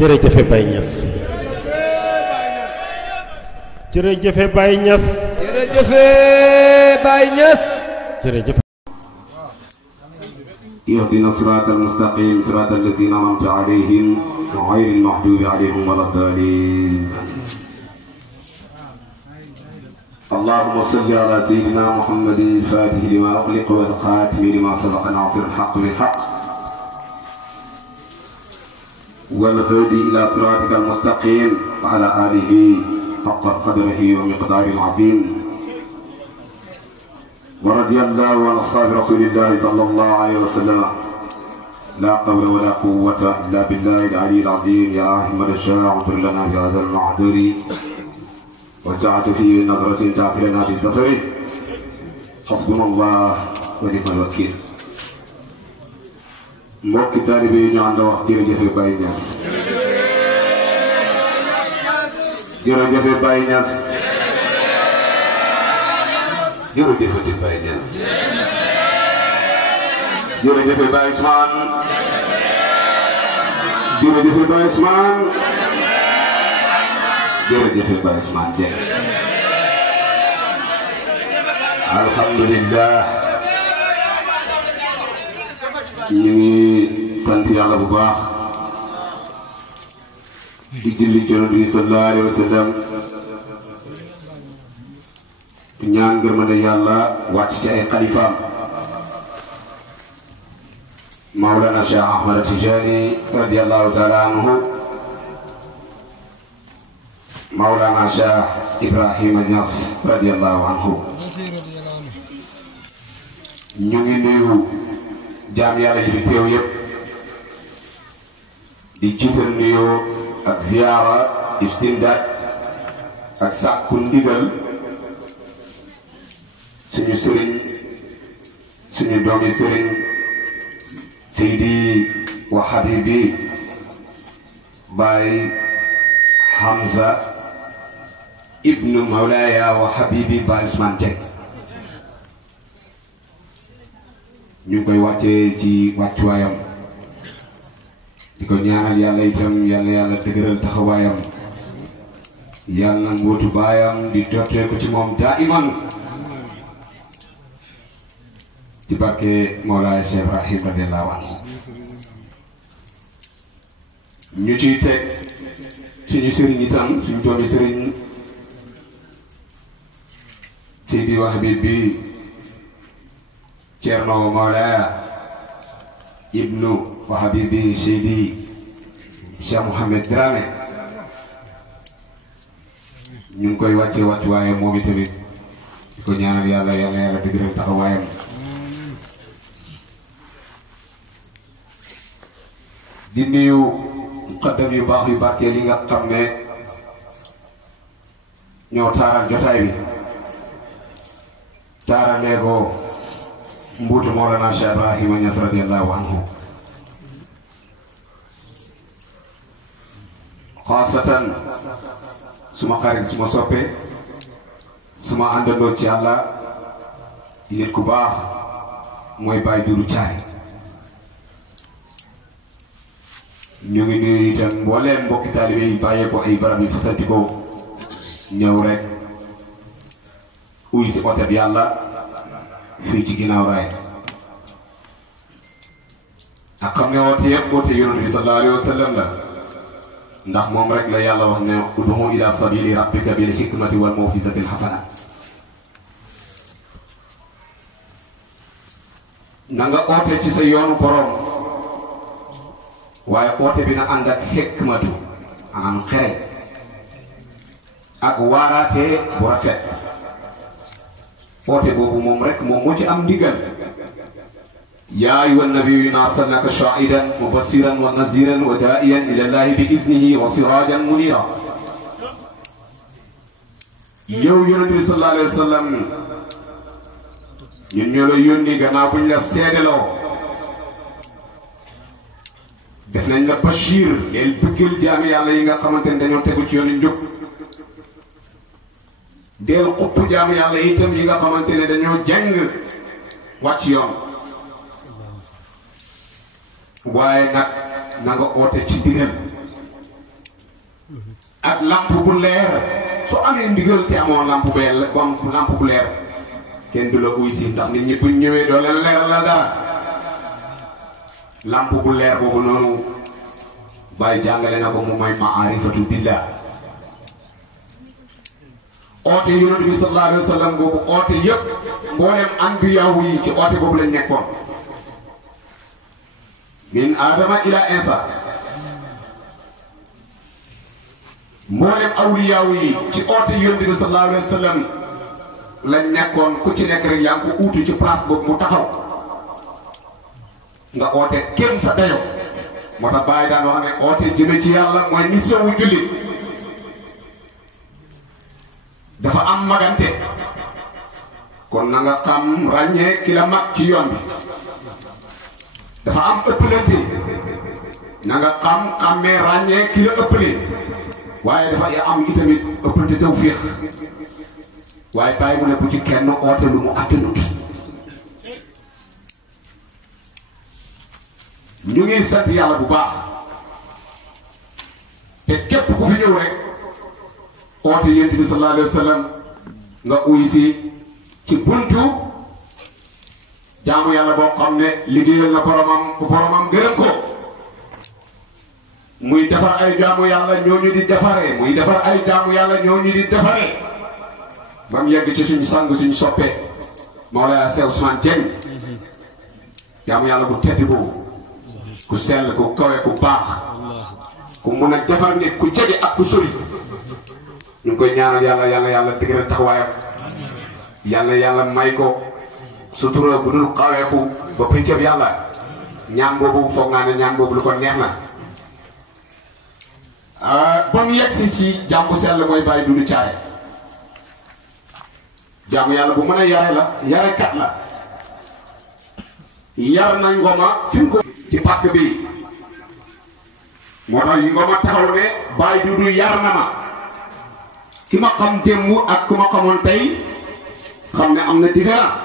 jërëjëfe Baye Niass jërëjëfe Baye Niass jërëjëfe Baye Niass jërëjëf اهدنا الصراط المستقيم صراط الذين أنعمت عليهم غير المغضوب عليهم ولا الضالين اللهم صل على سيدنا محمد الفاتح لما أغلق والخاتم لما سبق ناصر الحق بالحق والهادي إلى صراطك المستقيم وعلى آله حق قدره ومقداره العظيم ورضي الله عن أصحاب رسول الله صلى الله عليه وسلم لا قول ولا قوة إلا بالله العلي العظيم يا أحمد الشاع انظر لنا بهذا المعذور وجعلت فيه نظرة تعطي لنا بالسفر حسبنا الله ونعم الوكيل mbokki taalibe yi ñu ànd wax jërëjëfe Baye Niass jërëjëfe Baye Niass jërëjëfe Baye Niass jërëjëfe Baye Ousmane jërëjëfe Baye Ousmane jërëjëfe Baye Ousmane Dieng alhamdulillah ñu ngi sant yàlla bu baax di julli ci Yonent bi sallallahu alayhi wa sallam ñaan ngërmande yàlla wàcc ci ay xalifaam Mawlana Cheikh Ahmad Tijani radiyallahu taala anhu Mawlana Cheikh Ibrahima Niass radiyallahu anhu ñu ngi nuyu jaam yàlla yi fi teew yëpp di jiital nuyoo ak ziyaara istindaat ak sàkku ndigal suñu sëriñ suñu doomi sëriñ Seydi wa Habibi Baye Hamza ibnu Mawlaya wa Habibi Baye Ousmane Dieng ñu ngi koy wàccee ci wàccuwaayam di ko ñaanal yàlla itam yàlla dëgëral taxawaayam yàlla mbootu baayam di dottee ko ci moom daa iman ci barke Mawlaay Cheikh Ibrahim radiyallahu anhu ñu ciy teg suñu sëriñ itam suñu doomi sëriñ Seydi wa Habibi Cerno Mawlaya ibnu wa Habibi Seydi Cheikh Mouhamed Dramé ñu ngi koy wàcce wàccuwaayam moom itamit di ko ñaanal yàlla dëgëral taxawaayam di nuyu xaddam yu baax yu barkeel yi nga xam ne ñoo taaral jotaay bi taaralee ko mbuutu Mawlana Cheikh Ibrahima Niass radiyallahu anhu xaasatan suma xarit suma soppe suma àndandoo ci yàlla nit ku baax mooy Baye Doudou Thiaré ñu ngi nuyu itam mbooleem mbokki taalibe yi bàyyee ko ay barab yi fasantikoo ñëw rek uy si ote bi yàlla fii ci ginnaaw raay ak xam ne woote yëpp woote Yonent bi sallallahu alayhi wa sallam la ndax moom rek la yàlla wax ne ud'u ila sabili rabbika bil hikmati wal maw'izatil hasana na nga oote ci sa yoonu borom waaye oote bi na ànd ak hikmatu maanaam xereñ ak waaraate bu rafet oote boobu moom rek moom moo ci am ndigal yaa ayyuha nabiyyu innaa arsalnaaka shaahidan mubashiran wa naziran wa daa'iyan ilaa llaahi bi iznihi wa siraajan muniira yow Yonent bi sallallahu alayhi wa sallam ñun ñoo la yónni gannaaw buñ la seedeloo def nañ la Bachir ngeen bëggal jaami yàlla yi nga xamante ne dañoo tegu ci yoonu njub deel xupp jaami yàlla itam yi nga xamante ne dañoo jàng wàcc yoon waaye nag na nga oote ci digal ak lamp bu leer su amee ndigal te amoo lamp bee bon lamp bu leer kenn du la uy si ndax nit ñi buñ ñëwee doo leen leeral la dara lamp bu leer boobu noonu Baye jàngale na ko mu mooy maarifatu billah oote yonent bi sallallahu alayhi wa sallam boobu oote yëpp mboolem anbiyaawu yi ci oote boobu lañ nekkoon min Adama ila Insa mboolem awliyaawu yi ci oote yonent bi sallallahu alayhi wa sallam lañ nekkoon ku ci nekk rek yaa ngi ko uutu ci place boobu mu taxaw nga oote kenn sa dayo moo tax Baye daan wax ne oote jëme ci yàlla mooy mission wu jullit dafa am magante kon na nga xam ràññee ki la mag ci yoon bi dafa am ëppalante na nga xam xàmmee ràññee ki la ëppale waaye dafa am itamit ëppalante tawfiix waaye Baye mu ne bu ci kenn oote lu mu attanut ñu ngi sant yàlla bu baax te képp ku fi ñëw rek oote yonent bi sallallahu alayhi wa sallam nga uy si ci buntu jaamu yàlla boo xam ne liggéeyal na boromam gërëm ko muy defar ay jaamu yàlla ñooñu di defaree muy defar ay jaamu yàlla ñooñu di defaree ba mu yegg ci suñu sang suñu soppee Mawlaya Cheikh Ousmane Dieng jaamu yàlla bu tedd boobu ku sell ku kawe ku baax ku mun a defar nit ku jege ak ku sori ñu ngi koy ñaanal yàlla dëgëral taxawaayam yàlla may ko sutura bu dul xaweeku ba pëncëb yàlla ñaan boobu foog naa ne ñaan boobu lu ko neex na ba mu yegg si jàmbu sell mooy Baye Doudou Thiaré jàmm yàlla bu mën a yare la yarekat la yar nañ ngoma fi mu ko ci pàkk bi moo tax yi ngoma taxaw ne Baye Doudou yar na ma ki ma xam démb ak ku ma xamoon tey xam ne am na différence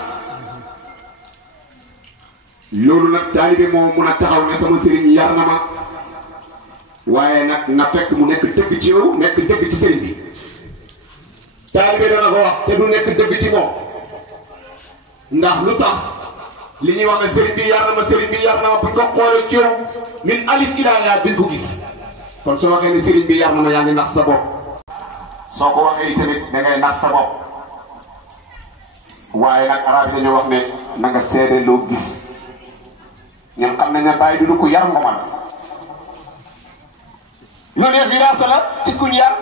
loolu nag taalibe moo mun a taxaw ne sama sëriñ yar na ma waaye nag na fekk mu nekk dëgg ci yow nekk dëgg ci sëriñ bi taalibe dana ko wax te du nekk dëgg ci moom ndax lu tax li ñuy wax ne sëriñ bi yar na ma buñ ko xoolee ci yow min alif ilaa yaa bi ko gis kon soo waxee ne sëriñ bi yar na ma yaa ngi nax sa bopp soo ko waxee tamit da ngay nax sa bopp waaye nag arab yi dañoo wax ne na nga seede loo gis ñoom xam nañ ne Baye Doudou ko yar ngoma la loolu yëpp wiraasa la ci kuñ yar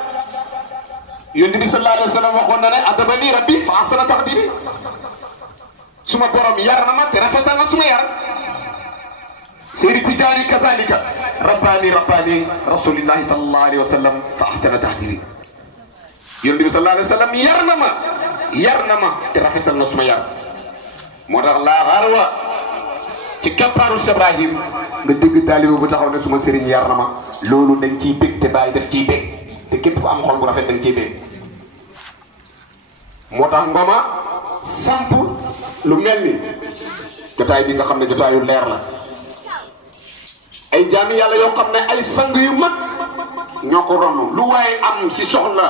yonent bi sallallahu alayhi wa sallam waxoon na ne adabani rabbi fa ahsana taqdiri suma borom yar na ma te rafetal na suma yar Seydi Tijaani kazalika rabbani rasulillahi sallallahu alayhi wa sallam fa ahsana taqdiri yonent bi sallallahu alayhi wa sallam yar na ma te rafetal na suma yar moo tax laa xarwa ci keppaaru Ibrahim nga dégg taalibe bu taxaw ne suma sëriñ yar na ma loolu dañ ciy bég te Baye def ciy bég te képp ku am xol bu rafet dañ ciy bég moo tax ngoma samp lu mel ni jotaay bi nga xam ne jotaayu leer la ay jaami yàlla yoo xam ne ay sang yu mag ñoo ko ronn lu waaye am si soxla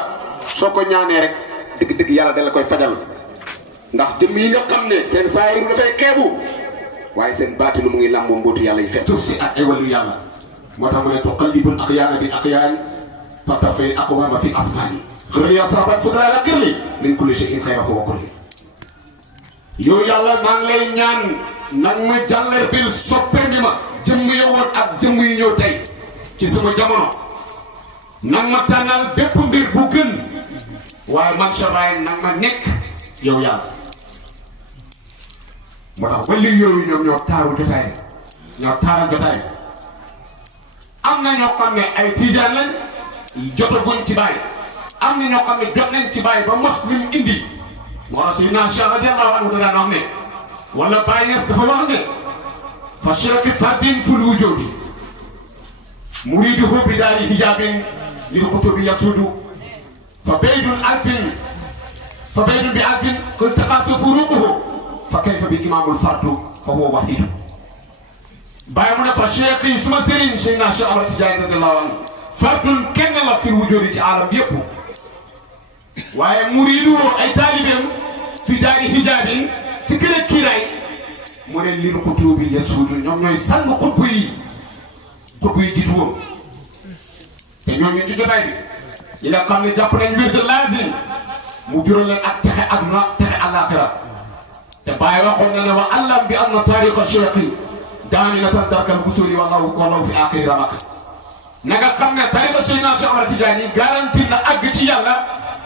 soo ko ñaanee rek dëgg-dëgg yàlla dala koy fajal ndax jëmm yi nga xam ne seen saayiru dafay xeebu waaye seen baatinu mu ngi làmboo mbootu yàlla yi fees suuf si ak ay wàllu yàlla moo tax mu ne tuqallibul aqyaana bi aqyaan fatafay aqwaama fi asmaani xëy na sabat fudra la kër li min kulli shay'in xayrahu wa kulli yow yàlla maa ngi lay ñaan nag ma jàllee bil soppendi ma jëmm yowoon ak jëmm yi ñëw tey ci sama jamono nag ma tànnal bépp mbir bu gën waaye man shabaay nag ma nekk yow yàlla moo tax ba léegi yooyu ñoom ñoo taaru jotaay ñoo taaral jotaay am na ñoo xam ne ay tijaan lañ jotaguñ ci Baye am na ñoo xam ne jot nañ ci Baye ba mos lim indi moo tax Sayyidina Cheikh radiyallahu anhu daan wax ne wala Baye Niass dafa wax ne fa shirki fardin ful wujudi muriduhu bi daari hijabin lil kutubi yasudu fa baydun bi alfin qul taqasu furuquhu fa kayfa bi imaamul fardu fa huwa wahidu Baye mu ne fa cheikh yi suma sëriñ Seydina Cheikh Ahmad Tidiane radiyallahu anhu fardun kenn la fil wujudi ci alam yépp waaye muridu ay taalibeem fi daari hijaabin ci kër ak kiiraay mu ne lil xutuubi yasuudu ñoom ñooy sang xutbu yi jiitu woon te ñoom ñu ci jotaay bi yi nga xam ne jàpp nañ wird lazim mu jural leen ak texe aduna texe àllaaxira te bàyyi waxoon na ne wa allam bi anna tariqa cheikhi daaminatan darkal busuri wallahu fi aaxiri ramak na nga xam ne tariqa Seydina Cheikh Ahmad Tidiane garanti na àgg ci yàlla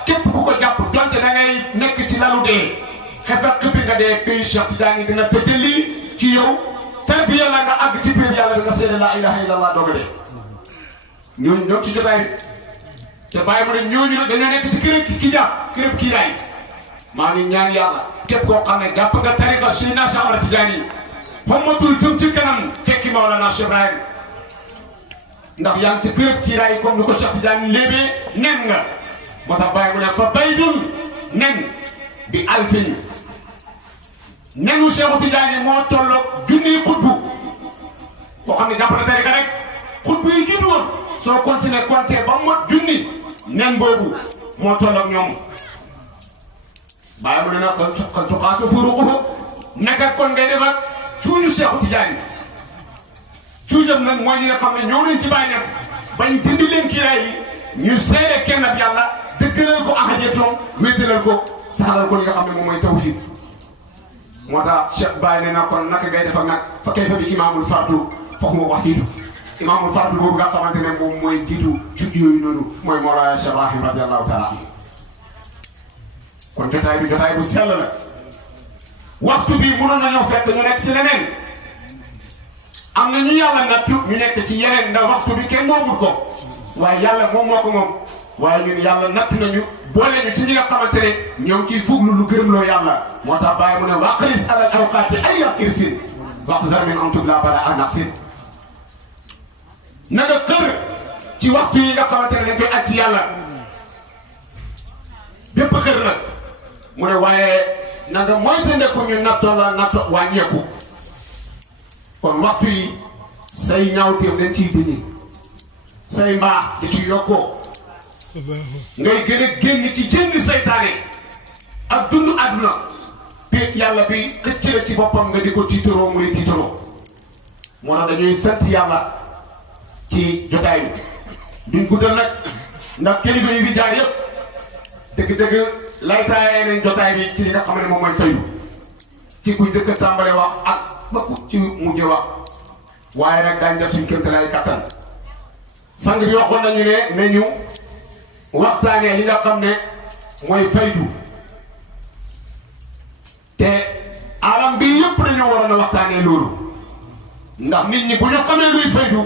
képp ku ko jàpp donte da ngay nekk ci lalu dee xefa xëppi nga dee pays Cheikh Tidiane dina tëjali ci yow tarbiya la nga àgg ci biir yàlla bi nga seede laa ilaha illallah doog a dee ñooñu ñoom ci jotaay bi te bàyyi mu ne ñooñu nag dañoo nekk ci kërëb kiiraay maa ngi ñaan yàlla képp koo xam ne jàpp nga tariqa Seydina Cheikh Ahmad Tidiane xommatul jëm ci kanam fekki Mawlana Cheikh Ibrahim ndax yaa ngi ci kërëb kiiraay comme ni ko Cheikh Tidiane léebee nen nga moo tax bàyyi mu ne fa baydun nen bi alfin nenu Cheikh Tidiane moo tolloog junniy xutbu koo xam ne jàpp na tariqa rek xutbu yi jiitu woon soo continué compter ba mot junni nen boobu moo tolloog ñoom bàyyi mu ne nag kon tuqaasu furuuquhu naka kon ngay def ak cuuñu Cheikh Tidiane cuujam nag mooy ñi nga xam ne ñëw nañ ci Baay Ñas bañ dindi leen kiiraay yi ñu seede kenn ab yàlla dëggalal ko ahadiyatoom wéetalal ko saxalal ko li nga xam ne moom mooy tawhid moo tax Cheikh Baye ne na kon naka ngay def ak nag fa kayfa bi imaamul fardu foog mu wax jiitu imaamul fardu boobu nga xamante ne moom mooy jiitu cuuj yooyu noonu mooy Mawlana Cheikh Ibrahim radiyallahu taala anhu kon jotaay bi jotaay bu sell la waxtu bi mënoon nañoo fekk ñu nekk ci leneen am na ñu yàlla nattu ñu nekk ci yeneen ndax waxtu bi kenn moomul ko waaye yàlla moom moo ko moom waaye ñun yàlla natt nañu boole ñu ci ñi nga xamante ne ñoom ciy fuglu lu gërëm loo yàlla moo tax bàyyi mu ne waqris alal awqaati ay yaq irsin waqzar min am tubla bala an naqsin na nga kër ci waxtu yi nga xamante ne dañ koy aj ci yàlla bépp xër nag mu ne waaye na nga moytandiku ñu nattoo la natto wàññeeku kon waxtu yi say ñaawteef dañ ciy dindi say mbaax di ci yokkoo ngay gën a génn ci jënd saytaane ak dund àdduna péet yàlla bi xëcc la ci boppam nga di ko tiitaroo mu di tiitaroo moo tax dañuy sant yàlla ci jotaay bi duñ guddal nag ndax kilifa yi fi jaar yëpp dëgg-dëgg laytaayee nañ jotaay bi ci li nga xam ne moom mooy faydu ci kuy dëkk tàmbale wax ak bëpp ci mujj wax waaye nag daañ def suñ kéemtalaay kattan sang bi waxoon nañu ne ñu waxtaanee li nga xam ne mooy faydu te alam bi yëpp dañoo waroon a waxtaanee loolu ndax nit ñi bu ñu xamee luy faydu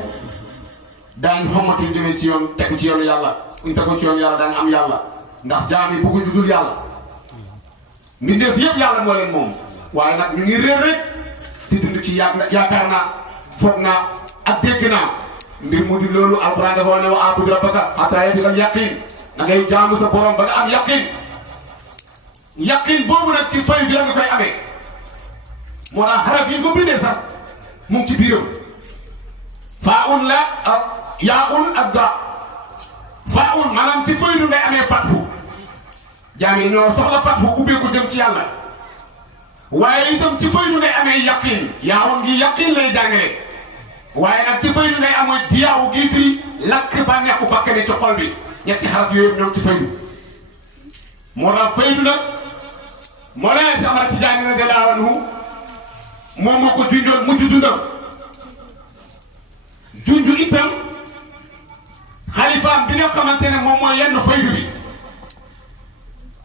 daañ xamatu jëmee ci yoon tegu ci yoonu yàlla buñ tegu ci yoonu yàlla daañ am yàlla ndax jaam yi bëgguñ lu dul yàlla mbindeef yëpp yàlla moo leen moom waaye nag ñu ngi réer rek te dund ci yaakaar naa foog naa ak dégg naa mbir mu di loolu alquran dafa wax ne wa a'budu rabbaka hattaa yaatiyakal yaqiin da ngay jaamu sa borom ba nga am yaqiin boobu nag ci fay bi la nga koy amee moo tax xaraf yi ko bindee sax mu ngi ci biiram faa la yaa ak da faa maanaam ci fay lu ngay amee fathu jaam yi ñoo soxla fathu ubbeeku jëm ci yàlla waaye itam ci fay lu ngay amee yaqiin yaa gi yaqiin lay jàngale waaye nag ci faydu ngay amoy diyaawu gi firi lakk ba nekku bakkane ci xol bi ñetti xaraf yooyu ñoom ci faydu moo tax faydu nag moo lay Cheikh Ahmad Tidiane radiyallahu anhu moom moo ko junjoon mujj dundam junju itam xalifaam bi nga xamante ne moom mooy yenn faydu bi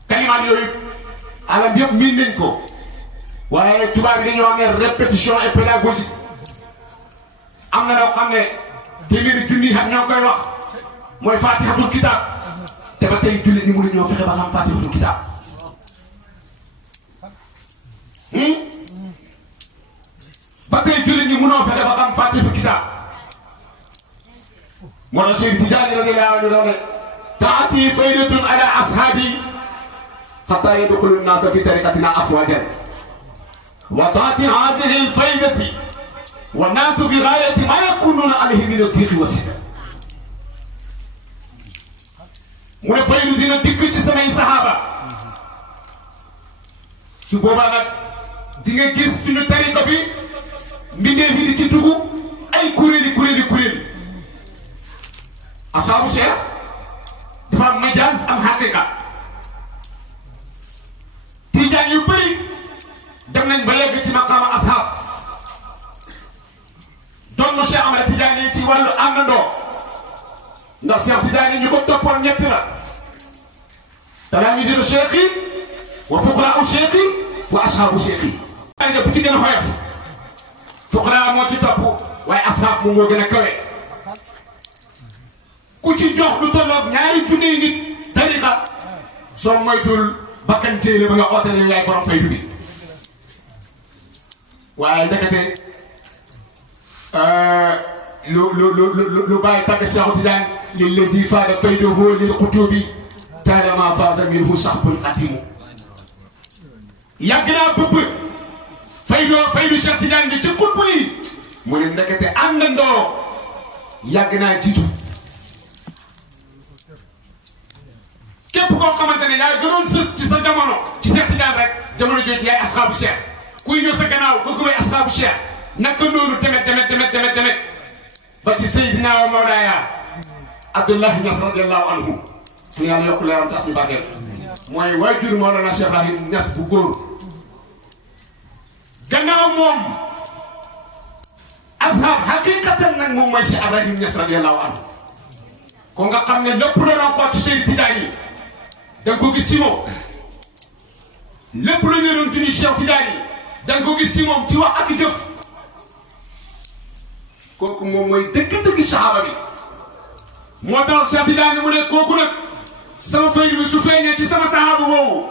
kalimaat yooyu alam yëpp miin nañ ko waaye tubaab yi dañoo amee répétition et pédagogique am na loo xam ne téeméeri junni xam ñoo koy wax mooy fatihatul kitab te ba tey jullit ñi mënu ñoo fexe ba xam fatihatul kitab ba tey jullit ñi mënoo fexe ba xam fatihatul kitab moo tax Cheikh Tidiane radiyallahu anhu ne taati faydatun ala ashabi hatta yadkhulu an-nas fi tariqatina afwajan wa taati hadhihi al-faydati والناس بغاية ما يكونون عليه من الضيق والسنة mu ne faydu dina dikk ci samay saxaaba su boobaa nag di nga gis suñu tariqa bi mbindeef yi di ci dugg ay kuréel asaabu cheikh dafa am majaaz am xaqiqa tijaan yu bëri dem nañ ba yegg ci maqaama ashaab doon na Cheikh Ahmad Tidiane ci wàllu àndandoo ndax Cheikh Tidiane ñu ko toppoon ñett la talaamiizu cheikh yi wa fuqaraau cheikh yi wa ashaabu cheikh yi ay bu ci gën a xoyof fuqaraa moo ci topp waaye ashaab moom moo gën a kawe ku ci jox lu tolloog ñaari junni nit tariqa soo moytul bakkan téele ba nga ootale yaay borom faydu bi waaye ndekete lu bàyyi tàgg Cheikh Tidiane lillazi faada fayduhu lil qutubi talama faada minhu saxbun atimu yàgg naa bëpp faydu Cheikh Tidiane bi ci xutbu yi mu ne ndekete àndandoo yàgg naa jiitu képp koo xamante ne yaa gënoon sës ci sa jamono ci Cheikh Tidiane rek jamono jooju yaay asxaabu Cheikh kuy ñëw sa gannaaw ba ko may asxaabu Cheikh naka noonu demet ba ci Seydina wa Mawlaaya Abdullahi Niass radiyallahu anhu su yàlla yokk leeram tax ñu bàggeel mooy waajur Mawlana Cheikh Ibrahim Niass bu góor gannaaw moom asxaab xaqiqatan nag moom mooy Cheikh Ibrahim Niass radiyallahu anhu ko nga xam ne lépp la rencontre Cheikh Tidiane yi da nga ko gis ci moom lépp la ñu doon dund Cheikh Tidiane yi da nga ko gis ci moom ci wax ak jëf kooku moom mooy dëgg-dëgg saxaaba bi moo tax Cheikh Tidiane mu ne kooku nag sama faydu bi su feeñee ci sama saxaaba boobu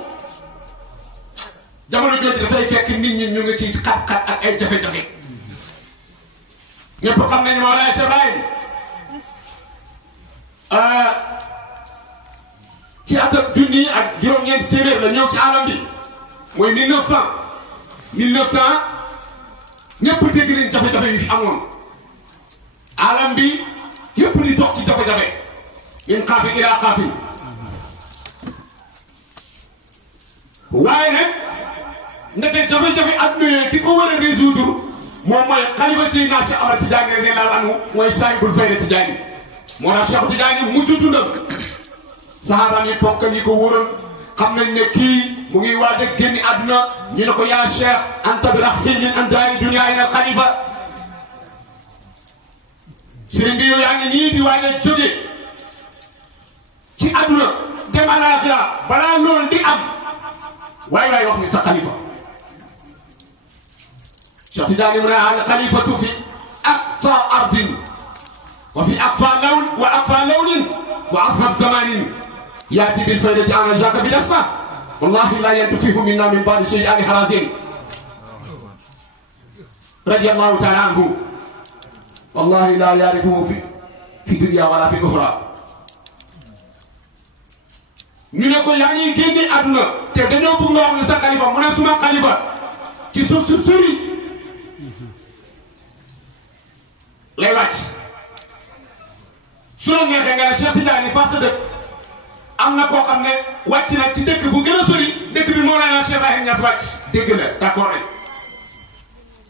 jamono jooju dafay fekk nit ñi ñu ngi ci xat-xat ak ay jafe-jafe ñëpp xam nañu Mawlaay Cheikh Ibrahim ci atam junni ak juróom-ñeenti téeméer la ñëw ci alam bi mooy 1900 ñëpp dégg nañ jafe-jafe yu fi amoon alam bi yëpp di dox ci jafe-jafe min xaafi ilaa xaafi waaye nag ndeke jafe-jafe adduna yooyu ki ko war a résoudre moom mooy xalifa Seydina Cheikh Ahmad Tidiane radiyallahu anhu mooy saahibul fayda Tidiane moo tax Cheikh Tidiane mujj dundam saxaaba yi ponk yi ko wóoroon xam nañ ne kii mu ngi waaj a génn àdduna ñu ne ko yaa Cheikh anta bi raxiilin an daari dunya ila xalifa sëriñ bi yow yaa ngi nii di waaj a jóge ci àdduna dem alaaxira balaa loolu di am waaye waay wax ni sa xalifa Cheikh Tidiane mu ne al xalifatu fi aqsa ardin wa fi aqsa lawn wa aqsa lawnin wa ashab zamanin ياتي بالفائده على جاك بالاسماء والله لا ينتفيه منا من بعد شيئان حرازين رضي الله تعالى عنه والله لا يعرفه في الدنيا ولا في الاخرى ñu ne ko yaa ngi génne àdduna te dañoo bëgg nga wax ne sa xalifa mu ne suma xalifa ci suuf su sori lay wàcc su la neexee nga ne Cheikh Tidiane fàtt dëkk am na koo xam ne wàcc na ci dëkk bu gën a sori dëkk bi Mawlana Cheikh Ibrahim Niass wàcc dégg la d'accord nañ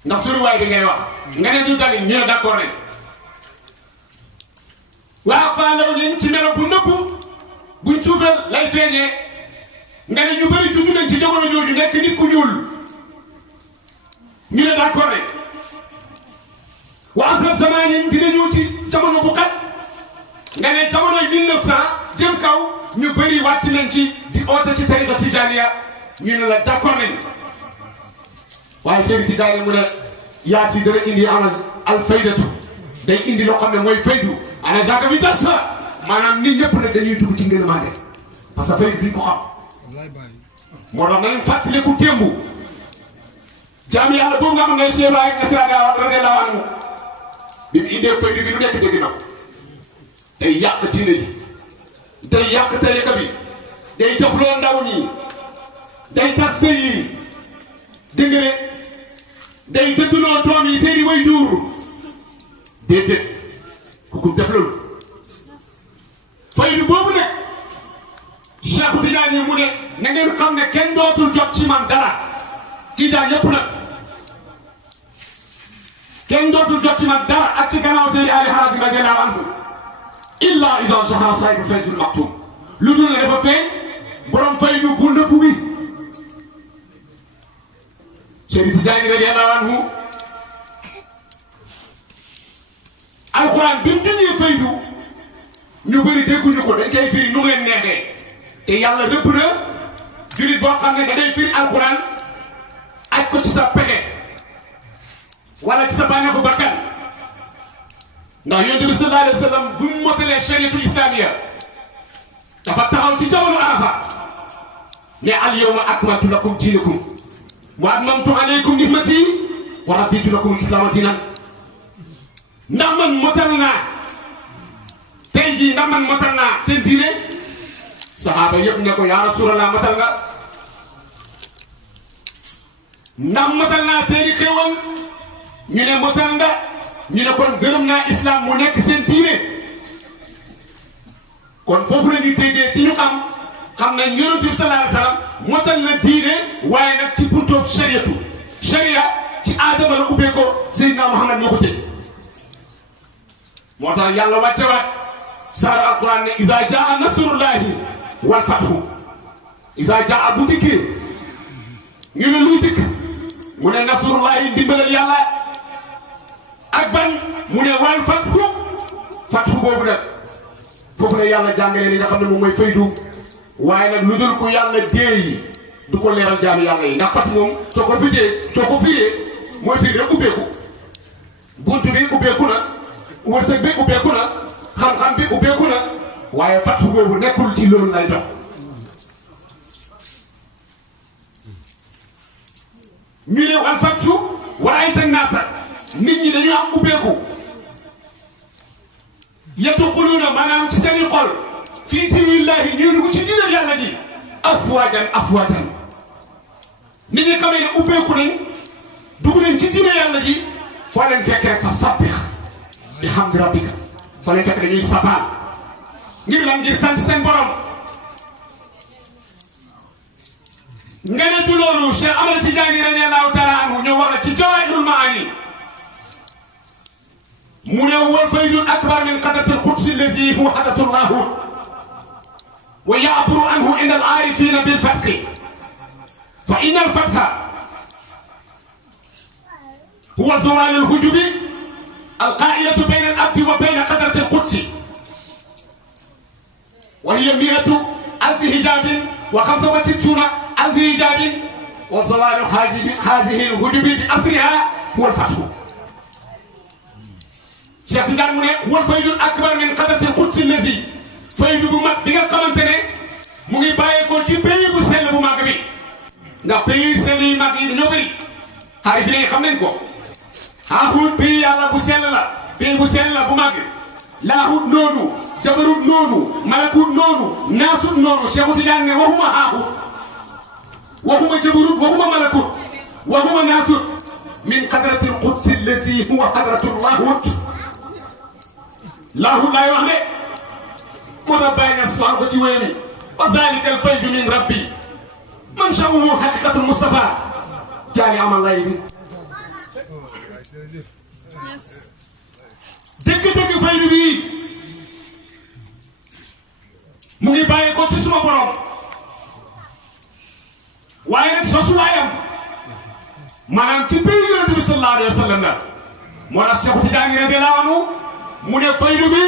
ndax soriwaay bi ngay wax nga ne ñu dali ñu ne d'accord nañ waa faalaw liñ ci melo bu nëbbu buñ suufeel lay feeñee nga ne ñu bëri juddu nañ ci jamono jooju nekk nit ku ñuul ñu ne d'accord nañ waa asab zamanin dina ñëw ci jamono bu xat nga ne jamono 1900 jëm kaw ñu bëri wàcc nañ ci di oote ci tariqa Tijaaniya ñu ne la d'accord nañ waaye Cheikh Tidiane mu ne yaati dana indi ana al faydatu day indi loo xam ne mooy faydu ana jaaka bi das fa maanaam nit ñëpp nag dañuy dugg ci ngërëmaande parce que faydu duñ ko xam moo tax nañ fàttaliku démb jaam yàlla boobu nga xam ne Cheikh Ibrahim Niass radiyallahu anhu bi mu indee faydu bi lu nekk dégg na ko day yàq diine ji day yàq tariqa bi day dofloo ndaw ñi day tas sëy yi dégg nga day dëdduloo doom yi seeni way jur déedéet ku def loolu faydu boobu nag Cheikh Tidiane mu ne na ngeen xam ne kenn dootul jot ci man dara Tidiane yëpp nag kenn dootul jot ci man dara ak ci gannaaw Seydi Ali Harazim radiyallahu anhu illa iza zahara sahibu faydul maktum lu dul ne dafa feeñ borom faydu bu nëbbu bi Seydi Tidiane radiyallahu anhu alxuraan bi mu dindee faydu ñu bëri dégguñu ko dañ koy firi nu leen neexee te yàlla rëbb na jullit boo xam ne da ngay firi alxuraan aj ko ci sa pexe wala ci sa bànneexu bakkan ndax yonent bi sallallahu alayhi wa sallam bu mu motalee chariatul islamiya dafa taxaw ci jamono Arafa ne al yawma akmaltu lakum diinakum wa atmamtu alaykum nihmati wa raditu lakum islaama diinan ndax man motal naa tey jii ndax man motal naa seen diine saxaaba yëpp ne ko yaa rasulallah motal nga ndax motal naa seeni xéewal ñu ne motal nga ñu ne kon gërëm naa islam mu nekk seen diine kon foofu la ñuy déggee ci ñu xam nañ yonent bi sallallahu alayhi wa sallam motal na diine waaye nag ci buntóob shariatu sharia ci aadama la ubbee ko Seydina Muhammad ñoo ko tëj moo tax yàlla wàccewaat saara alquran ne iza jaa nasrullahi wal fathu iza jaa bu dikkee ñu ne luy dikk mu ne nasrullahi ndimbalal yàlla ak ban mu ne wal fathu boobu nag foofu la yàlla jàngalee li nga xam ne moom mooy faydu waaye nag lu dul ko yàlla déey du ko leeral jaami yàlla yi ndax fathu moom soo ko firee mooy firi rek ubbeeku buntu bi ubbeeku na wërsëg bi ubbeeku na xam-xam bi ubbeeku na waaye fathu boobu nekkul ci loolu lay dox ñu ne wal fathu waaye teg naa sax nit ñi dañu am ubbeeku yadxuluuna maanaam ci seeni xol fii diinillaahi ñuy dugg ci diinam yàlla ji afwaajan nit ñi xamee ne ubbeeku nañ dugg nañ ci diine yàlla ji foo leen fekk rek fa sabbix bi hamdi rabbika foo leen fekk dañuy sabaal ngir lan ngir sant seen borom nga ne du loolu Cheikh Ahmad Tidiane radiyallahu taala anhu ñoo wax ci Jawaahirul Maani mu ne wal faydul akbar min qadratil qudsi allazi huwa hadatullahu wa ya'buru anhu inda al-aarifina bil fathi fa inna al-fatha huwa zawal al-hujubi al-qa'ilatu bayna al-abdi wa bayna qadratil qudsi wa hiya 100,000 hijabin wa 65,000 hijabin wa zawal hadhihi al-hujubi bi asriha huwa al-fathu Cheikh Tidiane mu ne wal faydul akbar min qadratil qudsi allazi faydu bu mag bi nga xamante ne mu ngi bàyyeekoo ci pays bu sell bu mag bi ndax pays sell yu mag yi dañoo bëri xaalis yi xam nañ ko Haahut pays yàlla bu sell la pays bu sell la bu mag Laahut noonu Jabarut noonu Malakut noonu Naasut noonu Cheikh Tidiane ne waxuma Haahut waxuma Jabarut waxuma Malakut waxuma Naasut min qadratil qudsi allazi huwa hadratul Laahut Laahut laay wax de moo tax bàyyi nga soxla ko ci wéy mi wa zalika al faydu min rabbi man sha'uhu haqiqatul Mustafa jaani amal lay bi dëgg-dëgg faydu bi mu ngi bàyyi ko ci suma borom waaye nag sosuwaayam maanaam ci biir Yonent bi sallallahu alayhi wa sallam la moo tax Cheikh Tidiane radiyallahu anhu mu ne faydu bi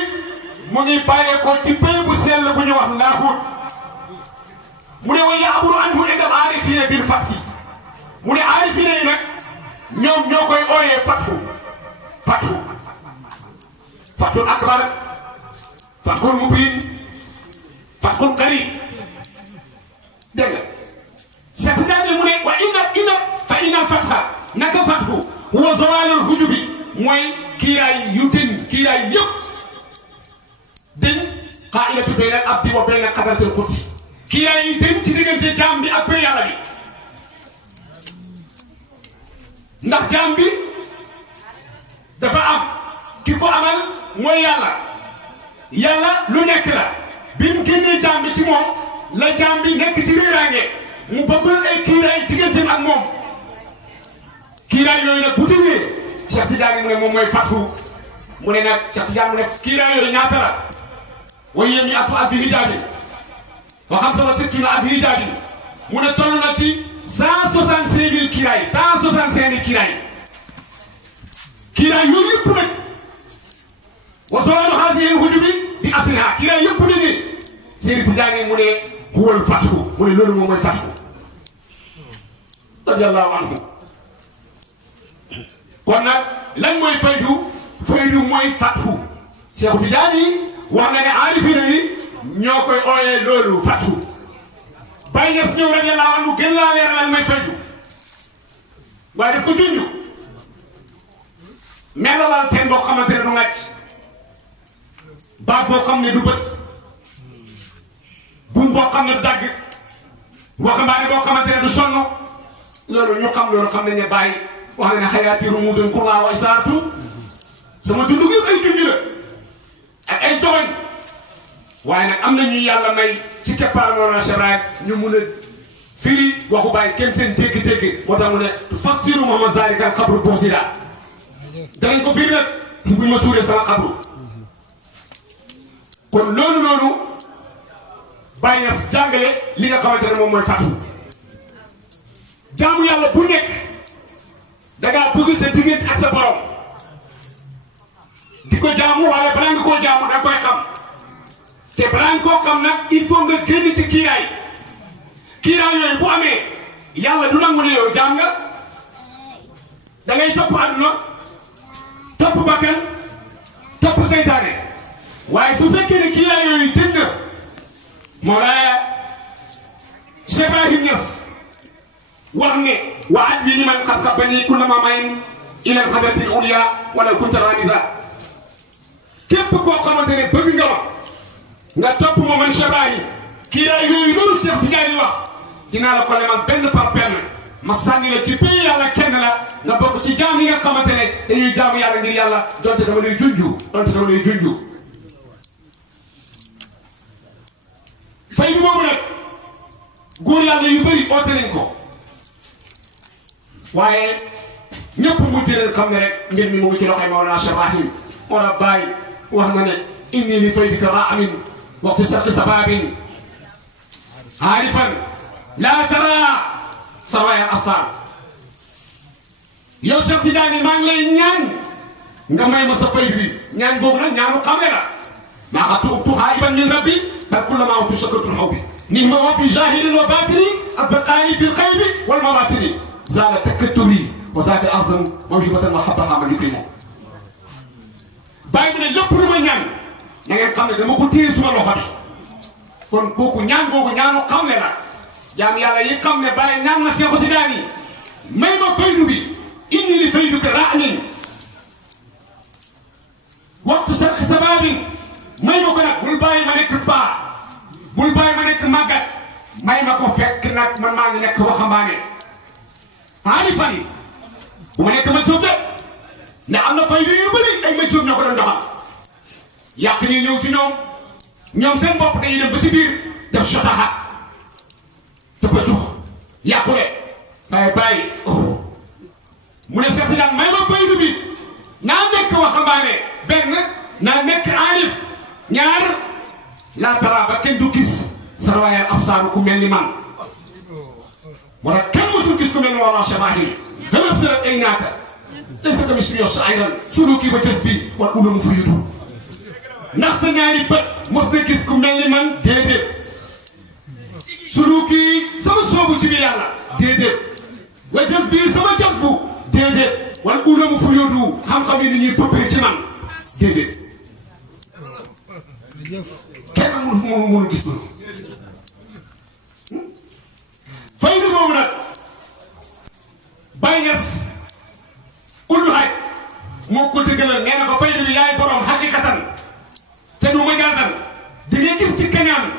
mu ngi bàyyeekoo ci pays bu sell bu ñu wax Laahut mu ne wa ya'buru anhu inda al-aarifina bil fathi mu ne aarifina yi nag ñoom ñoo koy ooyee fathul akbar fathul mubin fathul qarib dégg nga Cheikh Tidiane mu ne wa inna fatha naka fathu wa zawalul hujubi mooy kiiraay yu kiiraay yëpp dañ qaa'ilatu bayna al-abdi wa bayna qadratil qudsi kiiraay yi dañ ci diggante jaam bi ak pay yàlla bi ndax jaam bi dafa am ki ko amal mooy yàlla lu nekk la bi mu génnee jaam bi ci moom la jaam bi nekk ci réeraange mu bëggoon ay kiiraay digganteem ak moom kiiraay yooyu nag bu déggee Cheikh Tidiane mu ne moom mooy fathu mu ne nag Cheikh Tidiane mu ne kiiraay yooyu ñaata la way yéen ñi atu alfi hijaabin wa xamsa wa sittuna alfi hijaabin mu ne toll na ci 165 000 kiiraay 165 000 kiiraay kiiraay yooyu yëpp nag wa sawaalu haasihi l-hujubi bi aslihaa kiiraay yëpp nag Cheikh Tidiane mu ne huwal fathu mu ne loolu moom mooy fathu radiyallahu anhu kon nag lan mooy faydu mooy fathu Cheikh Tidiane wax na ne aarifina yi ñoo koy ooyee loolu fathu Baye Niass ñëw radiyallahu anhu gën laa leeral lan mooy faydu waaye daf ko junj melalal teen boo xamante ne du ngàcc baat boo xam ne du bët buum boo xam ne du dagg waxambaane boo xamante ne du sonn loolu ñu xam loolu xam nañ ne Baye wax na ne xayaati rumuzun qurra wa isaaratu sama dund gi ay junj la ak ay joxoñ waaye nag am na ñuy yàlla may ci keppaar Mawlana Cheikh Ibrahim ñu mun a firi waxu Baye kenn seen dégg-dégg moo tax mu ne tufassiru Muhammad zalika al xabru bonsida danañ ko firi nag buñ ma suuree sama xabru kon loolu noonu Baye Niass jàngale li nga xamante ne moom mooy fattu jaamu yàlla bu nekk dangaa bëgg sa diggante ak sa borom di ko jaamu waaye balaa nga koo jaamu da koy xam te balaa nga koo xam nag il faut nga génn ci kiiraay yooyu bu amee yàlla du nangu ne yow jaam nga da ngay topp àdduna topp bakkan topp seytaane waaye su fekkee ne kiiraay yooyu tëj na Mawlaaya Cheikh Ibrahim Niass wax ne wa adwi liman qad xabbani kullama mayin ila al-hadrati al-ulya wala kunta ramiza képp koo xamante ne bëgg nga ma nga topp ma man Cheikh Ibrahim kiiraay yooyu loolu Cheikh Tidiane wax dinaa la ko lemal benn par benn ma sànni la ci pays yàlla kenn la nga bokk ci jaam yi nga xamante ne dañuy jaamu yàlla ngir yàlla donte dama lay junju fay bi boobu nag góor yàlla yu bëri oote nañ ko waaye ñëpp mujj leen xam ne rek mbir mi mu ngi ci loxoy Mawlana Cheikh Ibrahim moo la bàyyi wax na ne inni li faydika raamin waxtu sarqi sababin aarifan laa tara sarwaya afsar yow Cheikh Tidiane maa ngi lay ñaan nga may ma sa faydu bi ñaan boobu nag ñaanu xam ne la maa xattu ubtu xaaiban min rabbi bal kullama watu shakartul xaw bi ni ma wa fi zahirin wa batini abqaani fi lqaybi wal mabatini zaala takatturi wa zaaka azam mawjubatan mahabbaha man yukrimu bàyyi bi ne lépp lu ma ñaan na ngeen xam ne dama ko téye suma loxo bi kon kooku ñaan googu ñaanu xam ne la jaam yàlla yi xam ne bàyyi ñaan na Cheikh Tidiane may ma faydu bi inni li fayduka raamin waxtu sarq sababin may ma ko nag bul bàyyi ma nekk baa bul bàyyi ma nekk màggat may ma ko fekk nag man maa ngi nekk waxambaane aarifan bu ma nekk ma jóg de ne am na faydu yu bëri ay ma jóg ñoo ko doon doxal yàq nii ñëw ci ñoom seen bopp dañuy dem ba si biir def sotaha te ba jug yàqule bàyyi mu ne Cheikh Tidiane may ma faydu bi naa nekk waxambaane benn naa nekk aarif ñaar laa tara ba kenn du gis sarwaaya absaaru ku mel ni man moo tax kenn mësul gis ku mel ni Mawlana Cheikh Ibrahim dana sërat ay ñaaka laysa kamithlihi shay'un suluki ba cës bi wal ulamu fuyutu ndax sa ñaari bët mos na gis ku mel ni man déedéet suluki sama soobu ci bi yàlla déedéet wa cës bi sama cës bu déedéet wal ulamu fuyutu xam-xam yi ni ñuy pëppee ci man déedéet kenn mënu gis loolu faydu boobu nag Baye Niass kullu xaaj moo ko dëggalal nee na ko faydu bi yaay borom xaqiqatan te du majaasan di nga gis ci kañaan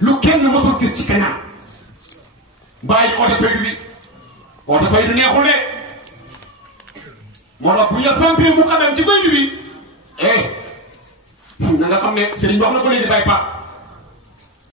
lu kenn mosul gis ci kañaan bàyyi oote faydu bi oote faydu neexul de moo tax bu ñu la sampee mu xadam ci faydu bi na nga xam ne Serigne wax na ko léegi Baye Pape